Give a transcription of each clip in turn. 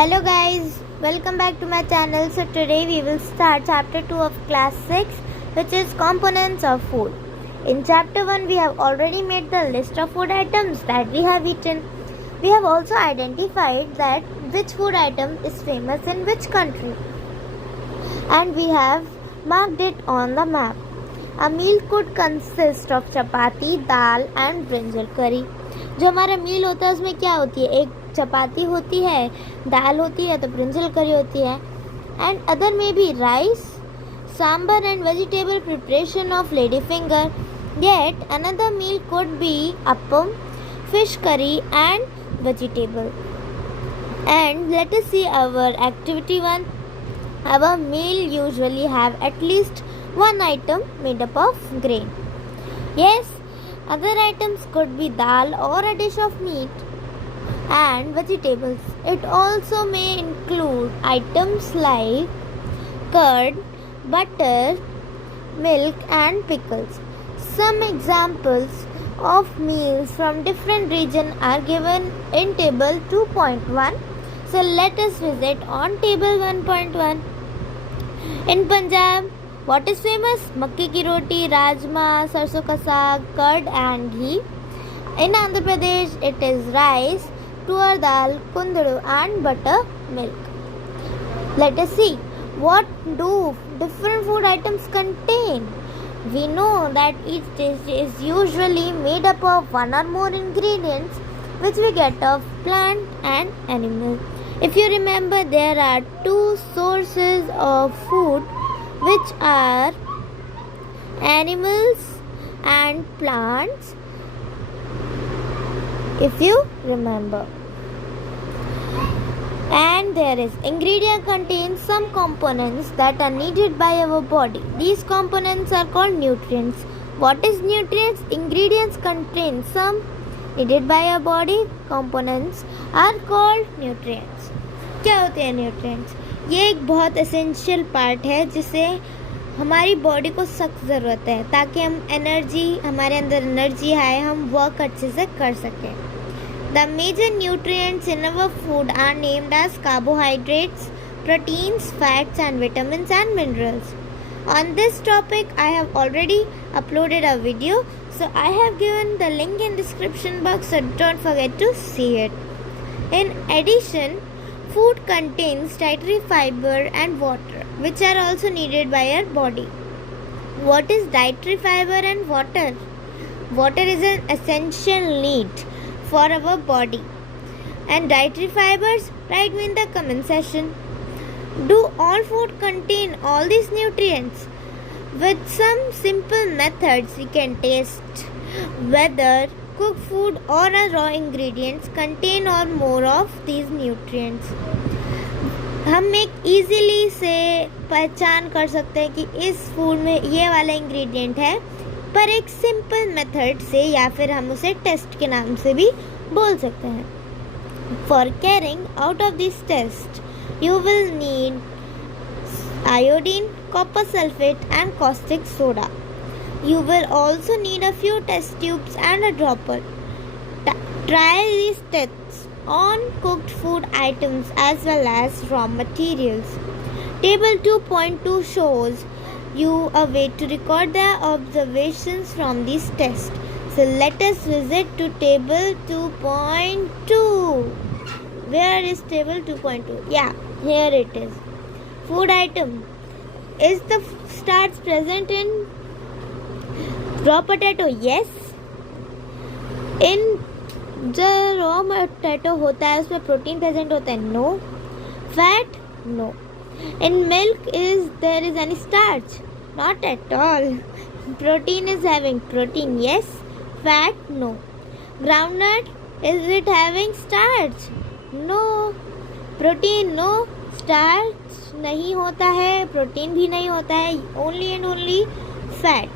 Hello guys, welcome back to my channel. So today we will start chapter 2 of class 6, which is components of food. In chapter 1 we have already made the list of food items that we have eaten. We have also identified that which food item is famous in which country, and we have marked it on the map. A meal could consist of chapati, dal and brinjal curry. जो हमारा मील होता है उसमें क्या होती है, एक चपाती होती है, दाल होती है, तो ब्रिंजल करी होती है, एंड अदर में भी rice, sambar and vegetable preparation of lady finger. Yet another meal could be appam, fish curry and vegetable. And let us see our activity 1. Our meal usually have at least one item made up of grain. Yes, other items could be dal or a dish of meat and vegetables. It also may include items like curd, butter, milk and pickles. Some examples of meals from different regions are given in table 2.1. So let us visit on table 1.1. In Punjab, what is famous? मक्के की रोटी, राजमा, सरसों का साग, curd and ghee. In Andhra Pradesh, it is rice, tuar dal, kundru and buttermilk. Let us see what do different food items contain. We know that each dish is usually made up of one or more ingredients which we get of plant and animal. If you remember, there are two sources of food which are animals and plants, if you remember. And there is ingredient contains some components that are needed by our body. These components are called nutrients. What is nutrients? Ingredients contain some needed by our body. Components are called nutrients. क्या होते हैं nutrients? ये एक बहुत essential part है जिसे हमारी body को सख्त ज़रूरत है ताकि हम हमारे अंदर एनर्जी आए, हम वर्क अच्छे से कर सकें. The major nutrients in our food are named as carbohydrates, proteins, fats and vitamins and minerals. On this topic I have already uploaded a video, so I have given the link in description box, so don't forget to see it. In addition, food contains dietary fiber and water, which are also needed by our body. What is dietary fiber and water? Water is an essential need for our body. And dietary fibers, write me in the comment section. Do all food contain all these nutrients? With some simple methods, we can test whether cooked food or raw ingredients contain or more of these nutrients. हम एक easily से पहचान कर सकते हैं कि इस food में ये वाला इंग्रेडिएंट है, पर एक सिंपल मेथड से, या फिर हम उसे टेस्ट के नाम से भी बोल सकते हैं. For carrying out of this test you will need iodine, copper sulphate and caustic soda. You will also need a few test tubes and a dropper. Try these tests on cooked food items as well as raw materials. Table 2.2 shows you a way to record the observations from these tests. So let us visit to table 2.2. Where is table 2.2? Yeah, here it is. Food item. Is the starch present in raw potato? Yes. In जो raw potato होता है उसमें protein present होता है? No. Fat? No. In milk there is any starch? Not at all. Protein is having protein? Yes. Fat? No. Groundnut, is it having starch? No. Protein? No. Starch नहीं होता है, protein भी नहीं होता है, only and only fat.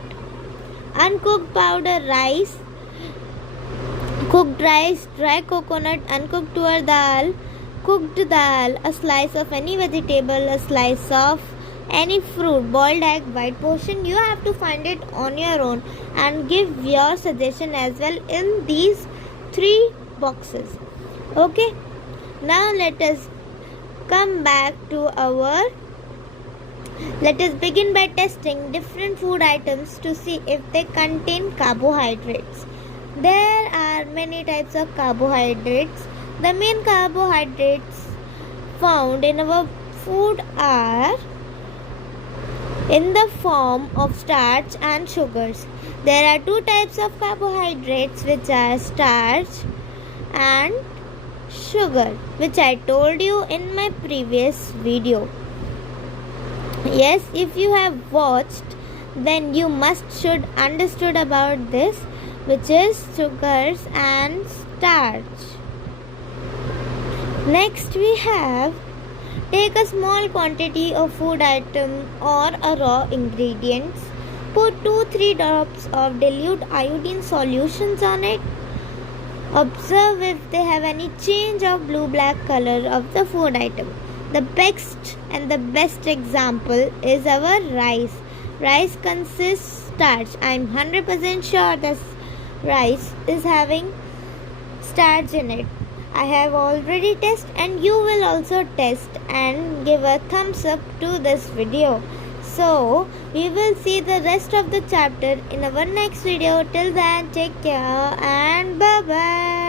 Uncooked powder rice, cooked rice, dry coconut, uncooked tuar dal, cooked dal, a slice of any vegetable, a slice of any fruit, boiled egg, white portion. You have to find it on your own and give your suggestion as well in these 3 boxes. Okay, now let us come back to our. Let us begin by testing different food items to see if they contain carbohydrates. There are many types of carbohydrates. The main carbohydrates found in our food are in the form of starch and sugars. There are two types of carbohydrates, which are starch and sugar, which I told you in my previous video. Yes, if you have watched, then you should understood about this, which is sugars and starch. Next we have, take a small quantity of food item or a raw ingredients. Put 2-3 drops of dilute iodine solutions on it. Observe if they have any change of blue-black color of the food item. The best and the best example is our rice. Rice consists starch. I am 100% sure this rice is having starch in it. I have already tested, and you will also test and give a thumbs up to this video. So we will see the rest of the chapter in our next video. Till then, take care and bye bye.